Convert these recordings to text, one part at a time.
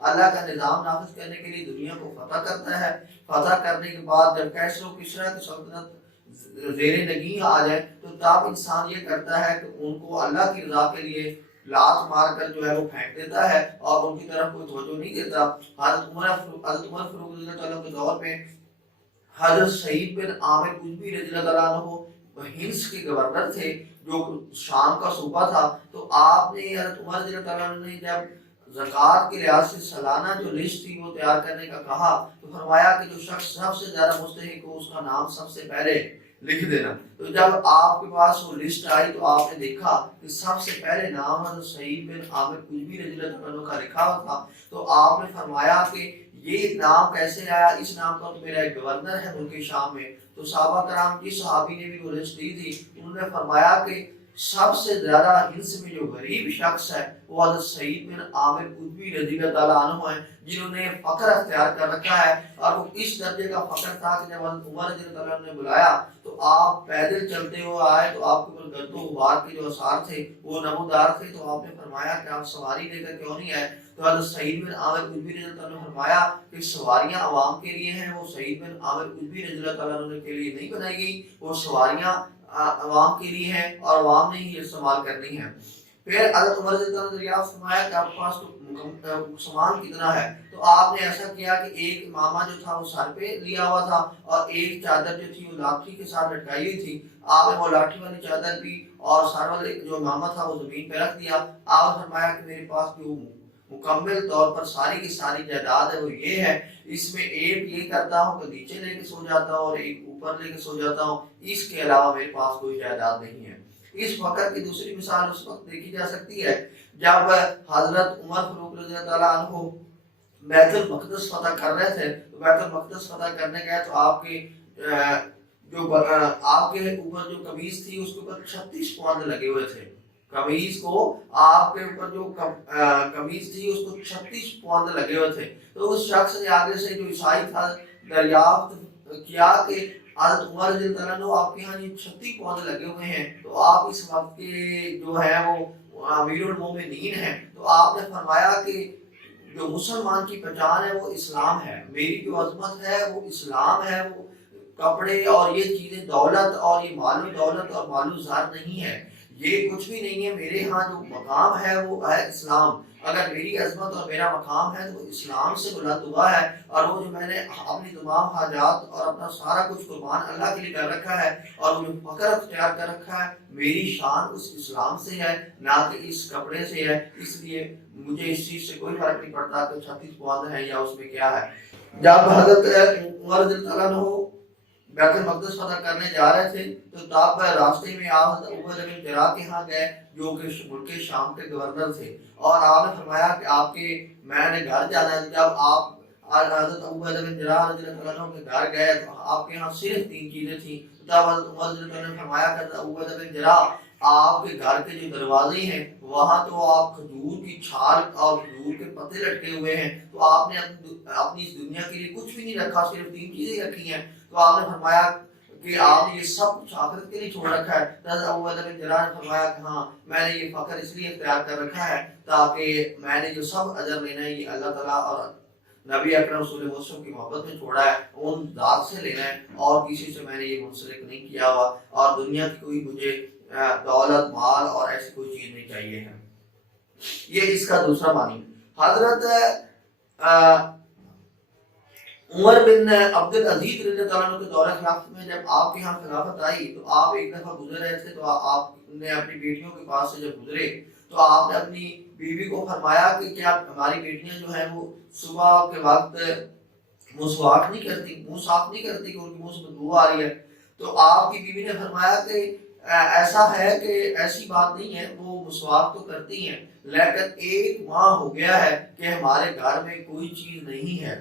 اللہ کا نظام نافذ کرنے کے لیے دنیا کو فتح کرتا ہے. فتح کرنے کے بعد جب کیسر و کسریٰ کی سلطنت زیر نگین آ جائے تو تب انسان یہ کرتا ہے کہ ان کو اللہ کی رضا کے لیے لات مار کر جو ہے وہ پھینک دیتا ہے اور ان کی طرف کوئی توجہ نہیں دیتا. حضرت عمر فاروق رضی اللہ تعالیٰ کے دور میں حضرت سعید بن عامر کجبی رضی اللہ تعالیٰ عنہ ہنس کے گورنر تھے جو شام کا صوبہ تھا. تو آپ نے حضرت عمر رضی اللہ تعالیٰ عنہ نے جب زکوٰۃ کے لحاظ سے سالانہ جو لسٹ تھی وہ تیار کرنے کا کہا تو فرمایا کہ جو شخص سب سے زیادہ مستحق ہو اس کا نام سب سے پہلے لکھ دینا. تو جب آپ کے پاس وہ لسٹ آئی تو آپ نے دیکھا کہ سب سے پہلے نام حضرت سعید بن عامر کجبی رضی اللہ عنہ کا لکھا ہوا تھا. تو آپ نے فرمایا کہ یہ نام کیسے آیا؟ اس نام کا تو میرا ایک گورنر ہے ملک شام میں. تو صحابہ کرام کی صحابی نے بھی وہ لسٹ دی تھی. انہوں نے فرمایا کہ سب سے زیادہ ہنس میں جو غریب شخص ہے وہ حضرت سعید بن عامر کجبی رضی اللہ تعالیٰ عنہ ہیں جنہوں نے فخر اختیار کر رکھا ہے. اور وہ اس درجے کا فخر تھا کہ جب حضرت عمر رضی اللہ تعالیٰ عنہ نے بلایا تو آپ پیدل چلتے ہوئے آئے تو آپ کے اوپر گرد و غبار کے جو آثار تھے وہ نمودار تھے. تو آپ نے فرمایا کہ آپ سواری لے کر کیوں نہیں آئے؟ تو حضرت سعید بن عامر کجبی رضی اللہ تعالیٰ عنہ نے فرمایا کہ سواریاں عوام کے لیے ہیں، وہ سعید بن عامر کجبی رضی اللہ تعالیٰ عنہ کے لیے نہیں بنائی گئی، وہ سواریاں عوام کے لیے ہیں اور عوام نے ہی استعمال کرنی ہے. پھر حضرت عمر رضی اللہ عنہ نے دریافت فرمایا کہ آپ کے پاس تو سامان کتنا ہے؟ تو آپ نے ایسا کیا کہ ایک امامہ جو تھا وہ سر پہ لیا ہوا تھا اور ایک چادر جو تھی وہ لاٹھی کے ساتھ لٹکائی ہوئی تھی. آپ نے وہ لاٹھی والی چادر بھی اور سر والے جو امامہ تھا وہ زمین پہ رکھ دیا. آپ نے فرمایا کہ میرے پاس جو مکمل طور پر ساری کی ساری جائیداد ہے وہ یہ ہے، اس میں ایک یہ کرتا ہوں کہ نیچے لے کے سو جاتا ہوں اور ایک اوپر لے کے سو جاتا ہوں، اس کے علاوہ میرے پاس کوئی جائیداد نہیں ہے. اس فخر کی دوسری مثال اس وقت دیکھی جا سکتی ہے جب حضرت عمر فاروق رضی اللہ تعالیٰ عنہ بیت المقدس فتح کر رہے تھے. تو بیت المقدس فتح کرنے گئے تو آپ کے اوپر جو قمیض تھی اس کے اوپر 36 پوند لگے ہوئے تھے. قمیض کو آپ کے اوپر جو قمیض تھی اس کو 36 پوند لگے ہوئے تھے. تو اس شخص نے آگے سے جو عیسائی تھا دریافت کیا کہ حضرت عمر رضی اللہ عنہ آپ کے ہاں 36 پوند لگے ہوئے ہیں تو آپ اس وقت کے جو ہے وہ امیر المومنین ہیں. تو آپ نے فرمایا کہ جو مسلمان کی پہچان ہے وہ اسلام ہے، میری جو عظمت ہے وہ اسلام ہے، وہ کپڑے اور یہ چیزیں دولت اور یہ مال و دولت اور مال و زر نہیں ہے، یہ کچھ بھی نہیں ہے. میرے ہاں جو مقام ہے وہ ہے اسلام. اگر میری عظمت اور میرا مقام ہے تو وہ اسلام سے بلند ہوا ہے اور وہ جو میں نے اپنی تمام حاجات اور اپنا سارا کچھ قربان اللہ کے لیے کر رکھا ہے اور وہ جو فخر اختیار کر رکھا ہے میری شان اس اسلام سے ہے نہ کہ اس کپڑے سے ہے. اس لیے مجھے اس چیز سے کوئی فرق نہیں پڑتا کہ 36 پوند ہے یا اس میں کیا ہے. جب حضرت عمر رضی اللہ عنہ بیت المقدس فتح کرنے جا رہے تھے تو تاب راستے میں آپ حضرت عبید بن جراح کے ہاں گئے جو کہ ملک شام کے گورنر تھے اور آپ نے فرمایا کہ میں نے گھر جانا ہے. جب آپ حضرت عبید بن جراح رضی اللہ عنہ کے گھر گئے تو آپ کے ہاں صرف 3 چیزیں تھیں. تب حضرت عمر رضی اللہ عنہ نے فرمایا کہ حضرت عبید بن جراح آپ کے گھر کے جو دروازے ہیں وہاں تو آپ کھجور کی چھال اور کھجور کے پتے لٹکے ہوئے ہیں، تو آپ نے اپنی اس دنیا کے لیے کچھ بھی نہیں رکھا، صرف 3 چیزیں رکھی ہیں. تو آپ نے فرمایا کہ آپ نے یہ سب کچھ آخرت کے لیے چھوڑ رکھا ہے. حضرت عبید بن جراح نے فرمایا کہ ہاں میں نے یہ فخر اس لیے اختیار کر رکھا ہے تاکہ میں نے جو سب اجر لینا ہے یہ اللہ تعالیٰ اور نبی اکرم صلی اللہ علیہ وسلم کی محبت میں چھوڑا ہے ان ذات سے لینا ہے اور کسی سے میں نے یہ منسلک نہیں کیا ہوا اور دنیا کی کوئی مجھے دولت مال اور ایسی کوئی چیز نہیں چاہیے ہے. یہ اس کا دوسرا معنی. حضرت عمر بن عبد العزیز رضی اللہ عنہ کے دور خلافت میں جب آپ کے یہاں خلافت آئی تو آپ ایک دفعہ گزر رہے تھے. تو آپ نے اپنی بیٹیوں کے پاس سے جب گزرے تو آپ نے اپنی بیوی کو فرمایا کہ کیا ہماری بیٹیاں جو ہیں وہ صبح کے وقت مسواک نہیں کرتی، منہ صاف نہیں کرتی کہ ان کی منہ سے بدبو آ رہی ہے؟ تو آپ کی بیوی نے فرمایا کہ ایسا ہے کہ ایسی بات نہیں ہے، وہ مسواک تو کرتی ہیں لیکن 1 ماہ ہو گیا ہے کہ ہمارے گھر میں کوئی چیز نہیں ہے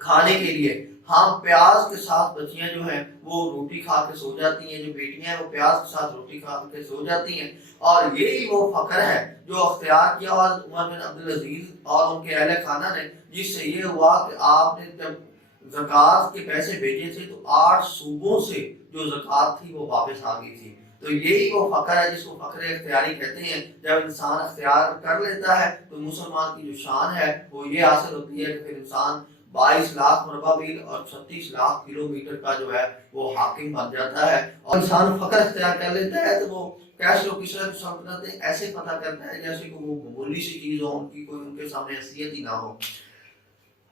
کھانے کے لیے. ہم پیاز کے ساتھ بچیاں جو ہیں وہ روٹی کھا کے سو جاتی ہیں، جو بیٹیاں ہیں وہ پیاز کے ساتھ روٹی کھا کے سو جاتی ہیں. اور یہی وہ فخر ہے جو اختیار کیا حضرت عمر بن عبدالعزیز اور ان کے اہل خانہ نے، جس سے یہ ہوا کہ آپ نے جب زکوٰۃ کے پیسے بھیجے تھے تو 8 صوبوں سے جو زکوٰۃ تھی وہ واپس آ گئی تھی. تو یہی وہ فخر ہے جس کو فخر اختیاری کہتے ہیں. جب انسان اختیار کر لیتا ہے تو مسلمان کی جو شان ہے وہ یہ حاصل ہوتی ہے کہ پھر انسان 22 لاکھ مربع میل اور 36 لاکھ کلومیٹر کا جو ہے وہ حاکم بن جاتا ہے. اور انسان فخر اختیار کر لیتا ہے تو وہ کیسے و کس طرح سلطنتیں ایسے فتح کرتا ہے جیسے کہ وہ معمولی سی چیز ہو، ان کی کوئی ان کے سامنے حیثیت ہی نہ ہو.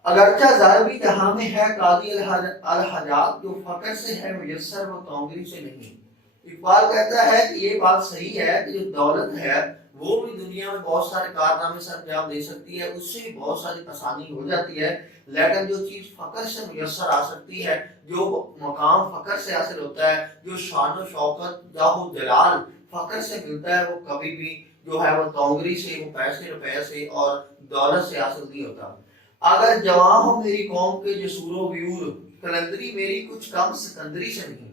اگرچہ ظاہری جہاں میں ہے قاضی الحاجات جو فقر سے ہے میسر و تونگری سے نہیں. اقبال کہتا ہے کہ یہ بات صحیح ہے کہ جو دولت ہے وہ بھی دنیا میں بہت سارے کارنامے سے انجام دے سکتی ہے، اس سے بھی بہت ساری آسانی ہو جاتی ہے، لیکن جو چیز فقر سے میسر آ سکتی ہے، جو مقام فقر سے حاصل ہوتا ہے، جو شان و شوکت جاہ و جلال فقر سے ملتا ہے، وہ کبھی بھی جو ہے وہ تونگری سے، وہ پیسے روپے سے اور دولت سے حاصل نہیں ہوتا. اگر جواں ہو میری قوم کے جسور و بیور، کلندری میری کچھ کم سکندری سے نہیں.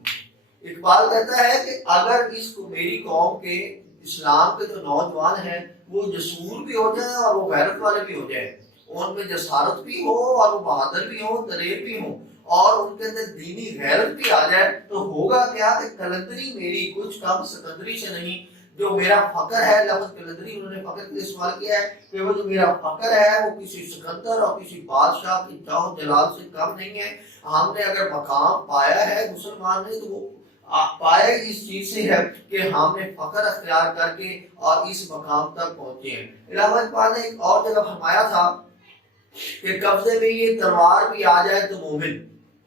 اقبال کہتا ہے کہ اگر اس کو میری قوم کے اسلام کے جو نوجوان ہیں وہ جسور بھی ہو جائیں اور وہ غیرت والے بھی ہو جائیں، ان میں جسارت بھی ہو اور وہ بہادر بھی ہو، دلیر بھی ہو، اور ان کے اندر دینی غیرت بھی آ جائے، تو ہوگا کیا کہ کلندری میری کچھ کم سکندری سے نہیں. جو میرا فقر ہے، لفظ کلندری انہوں نے فقر کے لیے استعمال کیا ہے کہ وہ جو میرا فقر ہے وہ کسی سکندر اور کسی بادشاہ کی جاہ و جلال سے کم نہیں ہے. ہم نے اگر مقام پایا ہے مسلمان نے تو وہ پائے اس چیز سے ہے کہ ہم نے فخر اختیار کر کے اور اس مقام تک پہنچے ہیں. علامہ اقبال نے ایک اور جگہ فرمایا تھا کہ قبضے میں یہ تلوار بھی آ جائے تو مومن،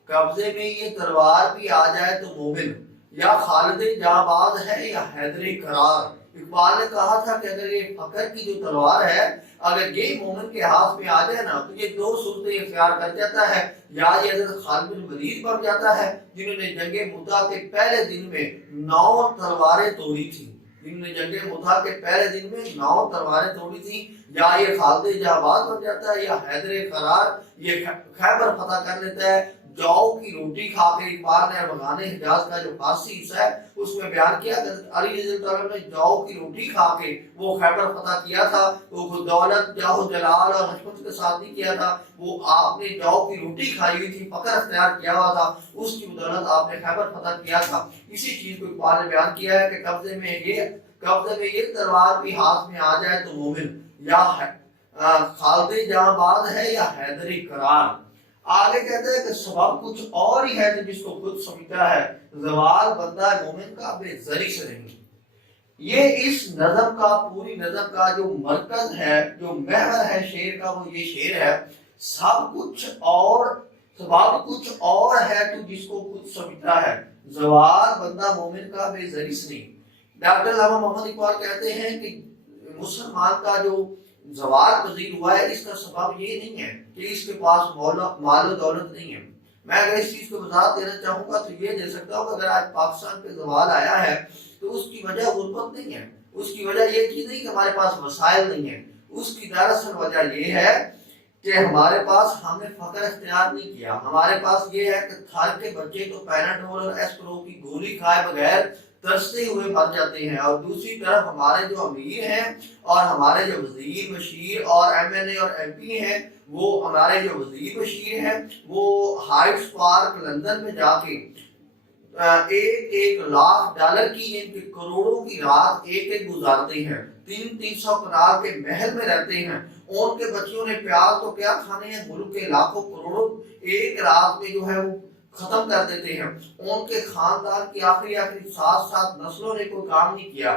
قبضے میں یہ تلوار بھی آ جائے تو مومن، یا خالد جاں ہے یا حیدر قرار. اقبال نے کہا تھا کہ اگر یہ فخر کی جو تلوار ہے اگر یہ مومن کے ہاتھ میں آ جائے نا تو یہ دو صورتیں اختیار کر جاتا ہے. یا یہ حضرت خالد بن ولید بن جاتا ہے جنہوں نے جنگ مؤتہ کے پہلے دن میں 9 تلواریں توڑی تھیں، جنہوں نے جنگ مؤتہ کے پہلے دن میں 9 تلواریں توڑی تھیں. یا یہ خالد جاں بن جاتا ہے یا حیدر قرار، یہ خیبر فتح کر لیتا ہے. جو کی روٹی کھا کے اقبال نے ارمغان حجاز کا جو فارسی حصہ ہے اس میں بیان کیا کہ علی رضی اللہ عنہ نے جو کی روٹی کھا کے وہ خیبر فتح کیا تھا. وہ دولت جاہ و جلال اور حکمت کے ساتھ نہیں کیا تھا، وہ آپ نے جو کی روٹی کھائی ہوئی تھی، فقر اختیار کیا ہوا تھا، اس کی بدولت آپ نے خیبر فتح کیا تھا. اسی چیز کو اقبال نے بیان کیا ہے کہ قبضے میں یہ تلوار بھی ہاتھ میں آ جائے تو مومن، یا خالد جاں باز ہے یا حیدر قرار. آگے کہتے ہیں کہ سبب کچھ اور ہی ہے جس کو خود سمجھتا ہے، زوال بندہ مومن کا بے زری سے نہیں. یہ اس نظم کا، پوری نظم کا جو مرکز ہے، جو محور ہے شعر کا، وہ یہ شعر ہے، سب کچھ اور، سبب کچھ اور ہے تو جس کو خود سمجھتا ہے، زوال بندہ مومن کا بے زری سے نہیں. ڈاکٹر علامہ محمد اقبال کہتے ہیں کہ مسلمان کا جو زوال پذیر ہوا ہے اس کا سبب یہ نہیں ہے کہ اس کے پاس مال و دولت نہیں ہے. میں اگر اس چیز کو وضاحت دینا چاہوں گا تو یہ دے سکتا ہوں کہ اگر آج پاکستان پہ زوال آیا ہے تو اس کی وجہ غربت نہیں ہے، اس کی وجہ یہ چیز نہیں کہ ہمارے پاس وسائل نہیں ہیں، اس کی دراصل وجہ یہ ہے کہ ہمارے پاس ہم نے فخر اختیار نہیں کیا. ہمارے پاس یہ ہے کہ تھر کے بچے تو پیناڈول اور ایسپرو کی گولی کھائے بغیر ترستے ہوئے مر جاتے ہیں، اور دوسری طرف ہمارے جو امیر ہیں اور ہمارے جو وزیر وشیر اور ایم این اے اور ایم پی ہیں، وہ ہمارے جو وزیر وشیر ہیں وہ ہائٹس پارک لندن میں جا کے 1,00,000 ڈالر کی ان کے کروڑوں کی رات ایک گزارتے ہیں، 300 کنال کے محل میں رہتے ہیں. ان کے بچیوں نے پیاز تو کیا کھانے ہیں، ملک کے لاکھوں کروڑوں ایک رات میں جو ہے وہ ختم کر دیتے ہیں. ان کے خاندان کی آخری 7 نسلوں نے کوئی کام نہیں کیا،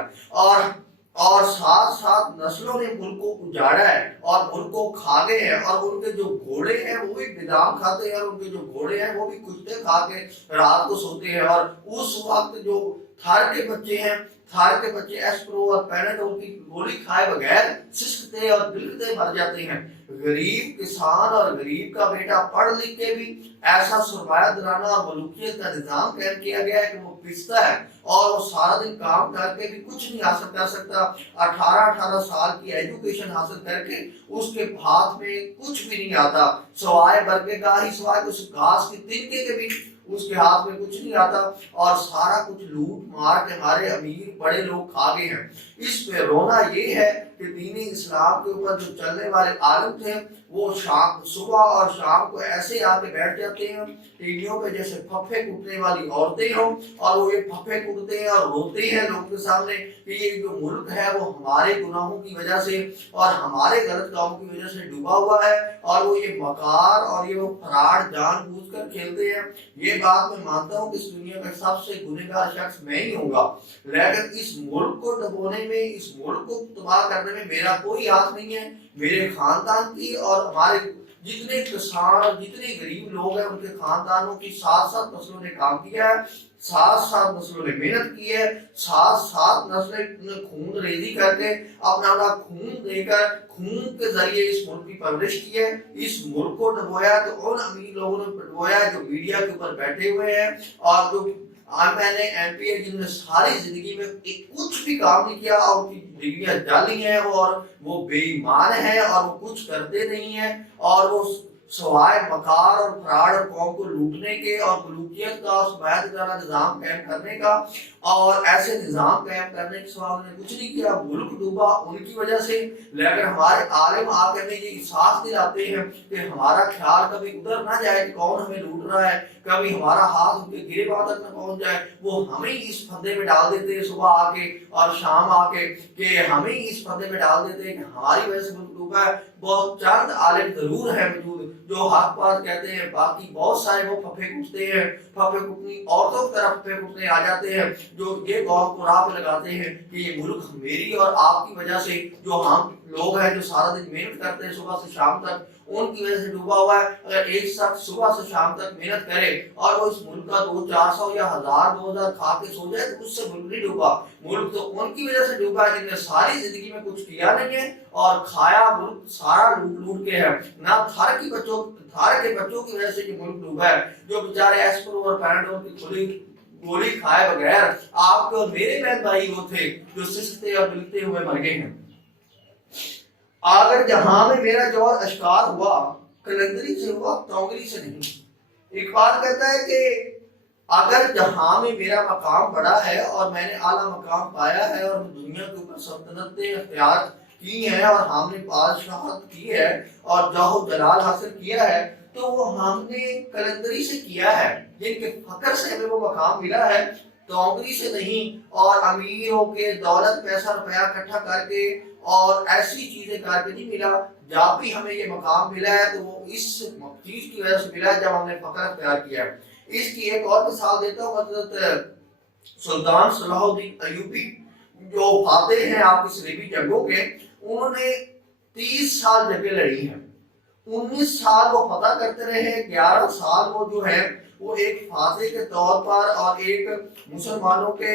اور 7 نسلوں نے ملک کو اجاڑا ہے اور ملک کو کھا گئے ہیں. اور ان کے جو گھوڑے ہیں وہ بھی بادام کھاتے ہیں، اور ان کے جو گھوڑے ہیں وہ بھی کشتے کھا کے رات کو سوتے ہیں. اور اس وقت جو تھار کے بچے ہیں، تھار کے بچے ایسپرو اور پیناڈول کی گولی کھائے بغیر سسکتے اور بلکتے مر جاتے ہیں. غریب کسان اور غریب کا بیٹا پڑھ لکھ کے بھی ایسا سرمایہ دارانہ اور ملوکیت کا نظام قائم کیا گیا ہے کہ وہ پستا ہے اور وہ سارا دن کام کر کے بھی کچھ نہیں حاصل کر سکتا. 18 سال کی ایجوکیشن حاصل کر کے اس کے ہاتھ میں کچھ بھی نہیں آتا سوائے برگے گاہی، سوائے اس گھاس کی تنکے کے بھی اس کے ہاتھ میں کچھ نہیں آتا، اور سارا کچھ لوٹ مار کے ہمارے امیر بڑے لوگ کھا گئے ہیں. اس پہ رونا یہ ہے کہ کہ دین اسلام کے اوپر جو چلنے والے عالم تھے وہ صبح اور شام کو ایسے آ کے بیٹھ جاتے ہیں ٹیویوں پہ جیسے پھپھے کوٹنے والی عورتیں ہوں، اور وہ یہ پھپھے کوٹتے ہیں اور روتے ہیں لوگوں کے سامنے کہ یہ جو ملک ہے وہ ہمارے گناہوں کی وجہ سے اور ہمارے غلط کاموں کی وجہ سے ڈوبا ہوا ہے، اور وہ یہ مکار اور یہ وہ فراڈ جان بوجھ کر کھیلتے ہیں۔ یہ بات میں مانتا ہوں کہ اس دنیا کا سب سے گنہگار شخص میں ہی ہوں گا، لیکن اس ملک کو ڈبونے میں، اس ملک کو تباہ کرنے میں میرا کوئی ہاتھ نہیں ہے۔ میرے خاندان کی اور ہمارے جتنے کسان اور جتنے غریب لوگ ہیں ان کے خاندانوں کی 7 نسلوں نے کام کیا ہے، 7 نسلوں نے محنت کی ہے، 7 نسلیں نے خون ریزی کر کے اپنا خون دے کر خون کے ذریعے اس ملک کی پرورش کی ہے، اس ملک کو ڈبویا تو ان امیر لوگوں نے ڈبویا جو میڈیا کے اوپر بیٹھے ہوئے ہیں اور جو میں نے ایم پی ہے جن نے ساری زندگی میں کچھ بھی کام نہیں کیا اور ان کی ڈگریاں جعلی ہیں اور وہ بے ایمان ہیں اور وہ کچھ کرتے نہیں ہیں اور وہ سوائے مکار اور فراڈ اور قوم کو لوٹنے کے اور ملوکیت کا سفید کا نظام قائم کرنے کا اور ایسے نظام قائم کرنے کے سوا انہوں نے کچھ نہیں کیا۔ ملک ڈوبا ان کی وجہ سے، لیکن ہمارے عالم آ کے ہمیں یہ احساس دلاتے ہیں کہ ہمارا خیال کبھی ادھر نہ جائے کہ کون ہمیں لوٹ رہا ہے، کبھی ہمارا ہاتھ ان کے گریباں تک نہ پہنچ جائے، وہ ہمیں اس پھندے میں ڈال دیتے ہیں صبح آ کے اور شام آ کے کہ ہمیں اس پھندے میں ڈال دیتے ہیں کہ ہماری وجہ سے ملک ڈوبا ہے۔ بہت چند عالم ضرور ہیں موجود جو حق بات کہتے ہیں، باقی بہت سارے وہ پھپھے کٹتے ہیں، پھپھے کٹنی عورتوں کی طرف پھپھے کٹنے آ جاتے ہیں جو یہ قوم کو راہ پہ لگاتے ہیں کہ یہ ملک میری اور آپ کی وجہ سے، جو ہم لوگ ہیں جو سارا دن محنت کرتے ہیں صبح سے شام تک، ان کی وجہ سے ڈوبا ہوا ہے۔ اگر ایک شخص صبح سے شام تک محنت کرے اور وہ اس ملک کا 200-400 یا 1000-2000 کھا کے سو جائے تو اس سے ملک نہیں ڈوبا، ملک تو ان کی وجہ سے ڈوبا ہے جن نے ساری زندگی میں کچھ کیا نہیں ہے اور کھایا ملک سارا لوٹ کے ہے۔ نہ تھر کے بچوں کی وجہ سے یہ ملک ڈوبا ہے جو بیچارے ایسپرو اور پینڈور کی گولی کھائے بغیر آپ کے اور میرے بہن بھائی وہ تھے جو سستے اور بلکتے ہوئے مر گئے ہیں۔ اگر جہاں میں میرا جوہر اشکار ہوا کلندری سے ہوا تونگری سے نہیں۔ اقبال کہتا ہے کہ اگر جہاں میں میرا مقام بڑا ہے اور میں نے اعلیٰ مقام پایا ہے اور دنیا کے اوپر سلطنتیں اختیار کی ہیں اور ہم نے بادشاہت کی ہے اور جاہ و جلال حاصل کیا ہے تو وہ ہم نے کلندری سے کیا ہے، جن کے فخر سے ہمیں وہ مقام ملا ہے، تونگری سے نہیں اور امیر ہو کے دولت پیسہ روپیہ اکٹھا کر کے اور ایسی چیزیں کر کے نہیں ملا۔ جب بھی ہمیں یہ مقام ملا ہے تو وہ اس چیز کی وجہ سے ملا ہے جب ہم نے فخر اختیار کیا ہے۔ اس کی ایک اور مثال دیتا ہوں، حضرت سلطان صلاح الدین ایوبی جو فاتح ہیں آپ کی صلیبی جنگوں کے، انہوں نے 30 سال جنگیں لڑی ہیں، 19 سال وہ فتح کرتے رہے، 11 سال وہ جو ہے وہ ایک فاتح کے طور پر اور ایک مسلمانوں کے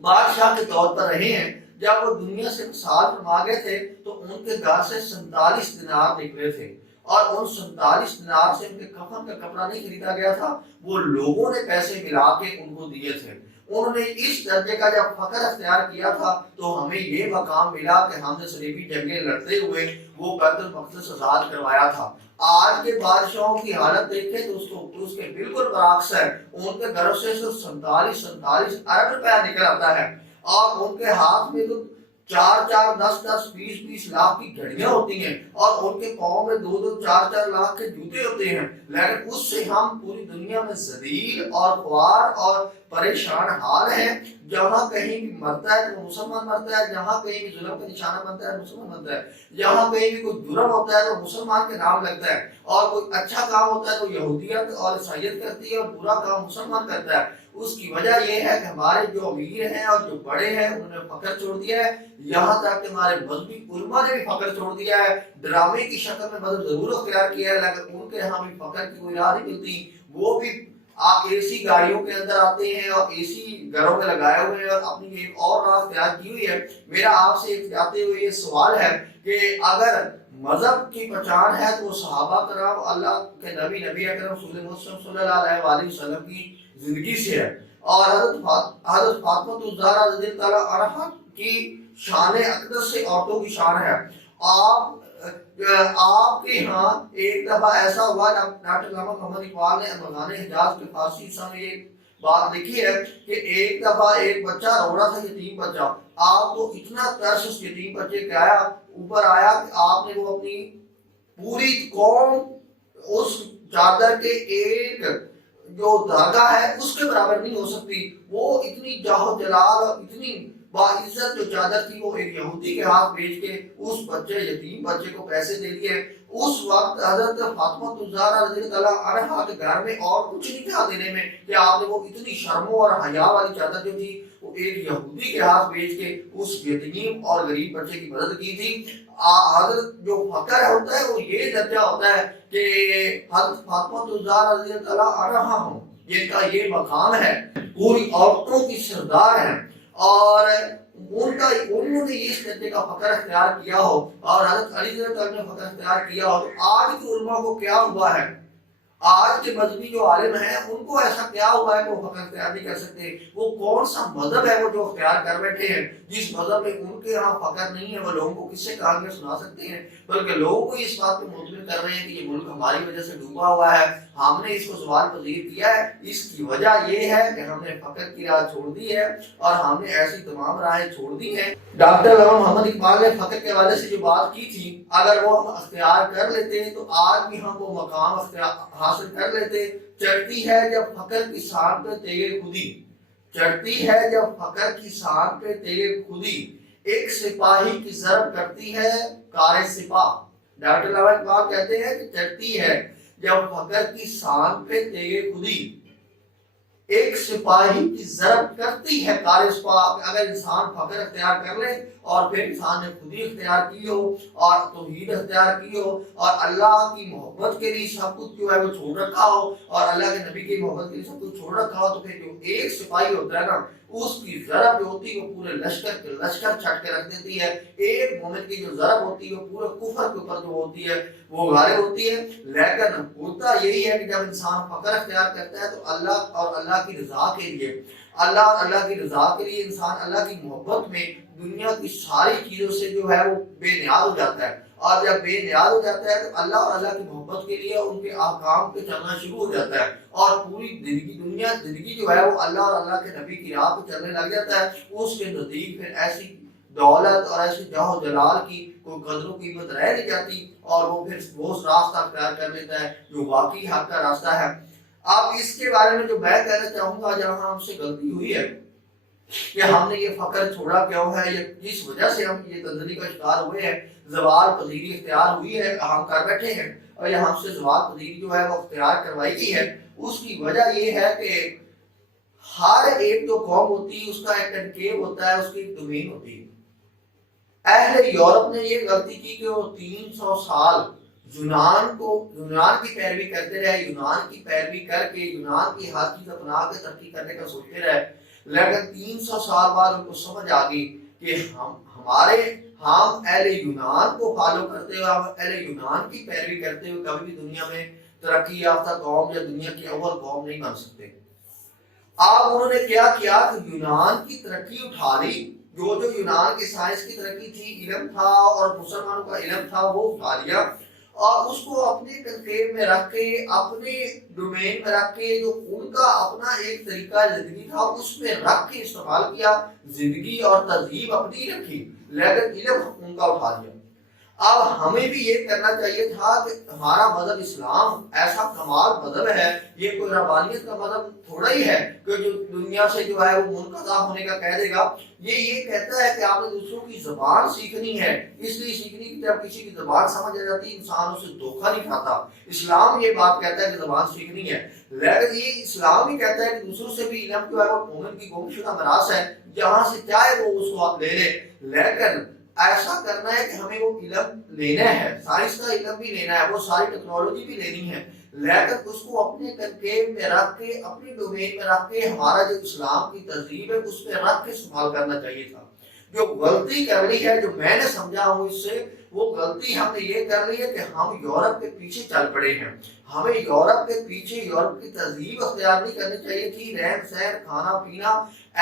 بادشاہ کے طور پر رہے ہیں۔ جب وہ دنیا سے مثال فرما گئے تھے تو ان کے گھر سے 47 دینار نکلے تھے اور ان 47 دینار سے ان کے کفن کا کپڑا نہیں خریدا گیا تھا، وہ لوگوں نے پیسے ملا کے ان کو دیے تھے۔ انہوں نے اس درجے کا جب فخر اختیار کیا تھا تو ہمیں یہ مقام ملا کہ ہم نے صلیبی جنگیں لڑتے ہوئے وہ بیت المقدس آزاد کروایا تھا۔ آج کے بادشاہوں کی حالت دیکھیں تو اس کے بالکل برعکس ہے، ان کے گھروں سے صرف 47 ارب روپیہ نکل آتا ہے اور ان کے ہاتھ میں تو 4 10 20 لاکھ کی گھڑیاں ہوتی ہیں اور ان کے پاؤں میں 2 4 لاکھ کے جوتے ہوتے ہیں، لیکن اس سے ہم پوری دنیا میں ذلیل اور خوار اور پریشان حال ہیں۔ جہاں کہیں بھی مرتا ہے تو مسلمان مرتا ہے، جہاں کہیں بھی ظلم کا نشانہ بنتا ہے مسلمان بنتا ہے، جہاں کہیں بھی کوئی جرم ہوتا ہے تو مسلمان کے نام لگتا ہے، اور کوئی اچھا کام ہوتا ہے تو یہودیت اور عیسائیت کرتی ہے اور برا کام مسلمان کرتا ہے۔ اس کی وجہ یہ ہے کہ ہمارے جو امیر ہیں اور جو بڑے ہیں انہوں نے فخر چھوڑ دیا ہے، یہاں تک کہ ہمارے مذہبی علماء نے بھی فخر چھوڑ دیا ہے۔ ڈرامے کی شکل میں مذہب ضرور اختیار کیا ہے لیکن ان کے یہاں بھی فخر کی کوئی راہ نہیں ملتی۔ وہ بھی آپ اے سی گاڑیوں کے اندر آتے ہیں اور اے سی گھروں میں لگائے ہوئے ہیں اور اپنی ایک اور راہ اختیار کی ہوئی ہے۔ میرا آپ سے ایک جاتے ہوئے یہ سوال ہے کہ اگر مذہب کی پہچان ہے تو صحابہ کرام اللہ کے نبی اکرم صلی اللہ علیہ وآلہ وسلم کی زندگی سے ہے، اور حضرت فاطمہ الزہرا رضی اللہ عنہا کی شان اقدس سے عورتوں کی شان ہے۔ آپ کے ہاں ایک دفعہ ایسا ہوا ڈاکٹر علامہ محمد اقبال نے افغان حجاز کے فارسی میں ایک بات لکھی ہے کہ ایک دفعہ ایک بچہ رو رہا تھا، یتیم بچہ، آپ کو اتنا ترس اس یتیم بچے کے اوپر آیا کہ آپ نے وہ اپنی پوری قوم اس چادر کے ایک جو دھاگا ہے اس کے برابر نہیں ہو سکتی، وہ اتنی جاہ جلال اور اتنی باعزت جو چادر تھی وہ ایک یہودی کے ہاتھ بیچ کے اس بچے یتیم بچے کو پیسے دے دیے۔ اس وقت حضرت فاطمہ الزہرا رضی اللہ عنہا کے گھر میں اور کچھ نہیں تھا دینے میں کہ آپ نے وہ اتنی شرم اور حیا والی چادر جو تھی وہ ایک یہودی کے ہاتھ بیچ کے اس یتیم اور غریب بچے کی مدد کی تھی۔ حضرت جو فقر ہوتا ہے وہ یہ درجہ ہوتا ہے کہ حضرت فاطمہ الزہرا رضی اللہ عنہا ہوں، جن کا یہ مقام ہے، پوری عورتوں کی سردار ہیں، اور انہوں نے اس درجے کا فخر اختیار کیا ہو اور حضرت علی رضی اللہ عنہ نے فخر اختیار کیا ہو، تو آج کی علماء کو کیا ہوا ہے، آج کے مذہبی جو عالم ہیں ان کو ایسا کیا ہوا ہے کہ وہ فخر اختیار نہیں کر سکتے؟ وہ کون سا مذہب ہے وہ جو اختیار کر بیٹھے ہیں جس مذہب میں ان کے ہاں فخر نہیں ہے؟ وہ لوگوں کو کس سے کہانیاں سنا سکتے ہیں، بلکہ لوگوں کو اس بات پہ مطمئن کر رہے ہیں کہ یہ ملک ہماری وجہ سے ڈوبا ہوا ہے، ہم نے اس کو زوال پذیر کیا ہے، اس کی وجہ یہ ہے کہ ہم نے فقر کی راہ چھوڑ دی ہے اور ہم نے ایسی تمام راہیں چھوڑ دی ہیں۔ ڈاکٹر علامہ محمد اقبال نے فقر کے حوالے سے جو بات کی تھی، اگر وہ ہم اختیار کر لیتے تو آج بھی ہم وہ مقام حاصل کر لیتے۔ چڑھتی ہے جب فقر کی سان پہ تیغ خودی، چڑھتی ہے جب فقر کی سان پہ تیغ خودی، ایک سپاہی کی ضرب کرتی ہے کار سپاہ۔ ڈاکٹر علامہ اقبال کہتے ہیں کہ چڑھتی ہے جب فقر کی سان پہ تیغ خودی، ایک سپاہی کی ضرب کرتی ہے کار سپاہ۔ اگر انسان فقر اختیار کر لے اور پھر انسان نے خودی اختیار کی ہو اور توحید اختیار کی ہو اور اللہ کی محبت کے لیے سب کچھ جو ہے وہ چھوڑ رکھا ہو اور اللہ کے نبی کی محبت کے لیے سب کچھ چھوڑ رکھا ہو، تو پھر جو ایک سپاہی ہوتا ہے نا، اس کی ضرب جو ہوتی ہے وہ پورے لشکر کے لشکر چھٹ کے رکھ دیتی ہے۔ ایک مومن کی جو ضرب ہوتی ہے وہ پورے کفر کے اوپر جو ہوتی ہے وہ غالب ہوتی ہے۔ لیکن ہوتا یہی ہے کہ جب انسان فقر اختیار کرتا ہے تو اللہ اور اللہ کی رضا کے لیے، اللہ اور اللہ کی رضا کے لیے انسان اللہ کی محبت میں دنیا کی ساری چیزوں سے جو ہے وہ بے نیاز ہو جاتا ہے، اور جب بے نیاز ہو جاتا ہے تو اللہ اور اللہ کی محبت کے لیے ان کے احکام پہ چلنا شروع ہو جاتا ہے، اور پوری زندگی جو ہے وہ اللہ اور اللہ کے نبی کی راہ پہ چلنے لگ جاتا ہے۔ اس کے نزدیک پھر ایسی دولت اور ایسی جاہ و جلال کی کوئی قدر و قیمت رہ نہیں جاتی، اور وہ پھر وہ راستہ اختیار کر لیتا ہے جو واقعی حق کا راستہ ہے۔ اب اس کے بارے میں جو میں کہنا چاہوں گا، جہاں ہم سے غلطی ہوئی ہے کہ ہم نے یہ فقر چھوڑا کیوں ہے، یا جس وجہ سے ہم یہ تنزلی کا شکار ہوئے ہیں، زوال پذیری اختیار ہوئی ہے، ہم کر بیٹھے ہیں اور یہ ہم سے زوال پذیری جو ہے وہ اختیار کروائی گئی ہے، اس کی وجہ یہ ہے کہ ہر ایک جو قوم ہوتی ہے اس کا ایک کنکیو ہوتا ہے، اس کی ایک ڈومین ہوتی ہے۔ اہل یورپ نے یہ غلطی کی کہ وہ 300 سال یونان کی پیروی کرتے رہے، یونان کی پیروی کر کے یونان کی ہر چیز اپنا کے ترقی کرنے کا سوچتے رہے، لیکن 300 سال بعد ان کو سمجھ آ گئی کہ ہم اہل یونان کو فالو کرتے ہوئے، ہم اہل یونان کی پیروی کرتے ہوئے کبھی بھی دنیا میں ترقی یافتہ قوم یا دنیا کی اول قوم نہیں بن سکتے۔ اب انہوں نے کیا کیا کہ یونان کی ترقی اٹھا لی، جو یونان کی سائنس کی ترقی تھی، علم تھا اور مسلمانوں کا علم تھا، وہ اٹھا لیا اور اس کو اپنے کنکیو میں رکھ کے، اپنے ڈومین میں رکھ کے، جو ان کا اپنا ایک طریقہ زندگی تھا اس میں رکھ کے استعمال کیا، زندگی اور تہذیب اپنی رکھی، لیکن علم ان کا اٹھا لیا۔ اب ہمیں بھی یہ کرنا چاہیے تھا کہ ہمارا مذہب اسلام ایسا کمال مذہب ہے، یہ کوئی ربانیت کا مذہب تھوڑا ہی ہے کہ جو دنیا سے جو ہے وہ منقطع ہونے کا کہہ دے گا۔ یہ کہتا ہے کہ آپ نے دوسروں کی زبان سیکھنی ہے، اس لیے سیکھنی کہ جب کسی کی زبان سمجھ آ جاتی انسان اسے دھوکہ نہیں کھاتا۔ اسلام یہ بات کہتا ہے کہ زبان سیکھنی ہے، لیکن یہ اسلام ہی کہتا ہے کہ دوسروں سے بھی علم جو ہے وہ مومن کی گم شدہ میراث ہے، جہاں سے چاہے وہ اس کو آپ لے لے، لیکن ایسا کرنا ہے کہ ہمیں وہ علم لینا ہے، سائنس کا علم بھی لینا ہے، وہ ساری ٹیکنالوجی بھی لینی ہے، لیکن اس کو اپنے کنکیو میں رکھ کے، اپنی ڈومین میں رکھ کے، ہمارا جو اسلام کی تہذیب ہے اس پہ رکھ کے استعمال کرنا چاہیے تھا۔ جو غلطی کر لی ہے، جو میں نے سمجھا ہوں اس سے، وہ غلطی ہم نے یہ کر لی ہے کہ ہم یورپ کے پیچھے چل پڑے ہیں۔ ہمیں یورپ کے پیچھے یورپ کی تہذیب اختیار نہیں کرنی چاہیے تھی، رہن سہن، کھانا پینا،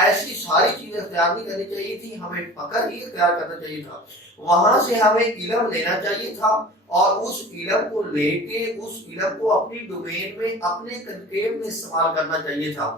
ایسی ساری چیزیں اختیار نہیں کرنی چاہیے تھی، ہمیں فقر ہی اختیار کرنا چاہیے تھا۔ وہاں سے ہمیں علم لینا چاہیے تھا اور اس علم کو لے کے اس علم کو اپنی ڈومین میں، اپنے کنکیو میں استعمال کرنا چاہیے تھا۔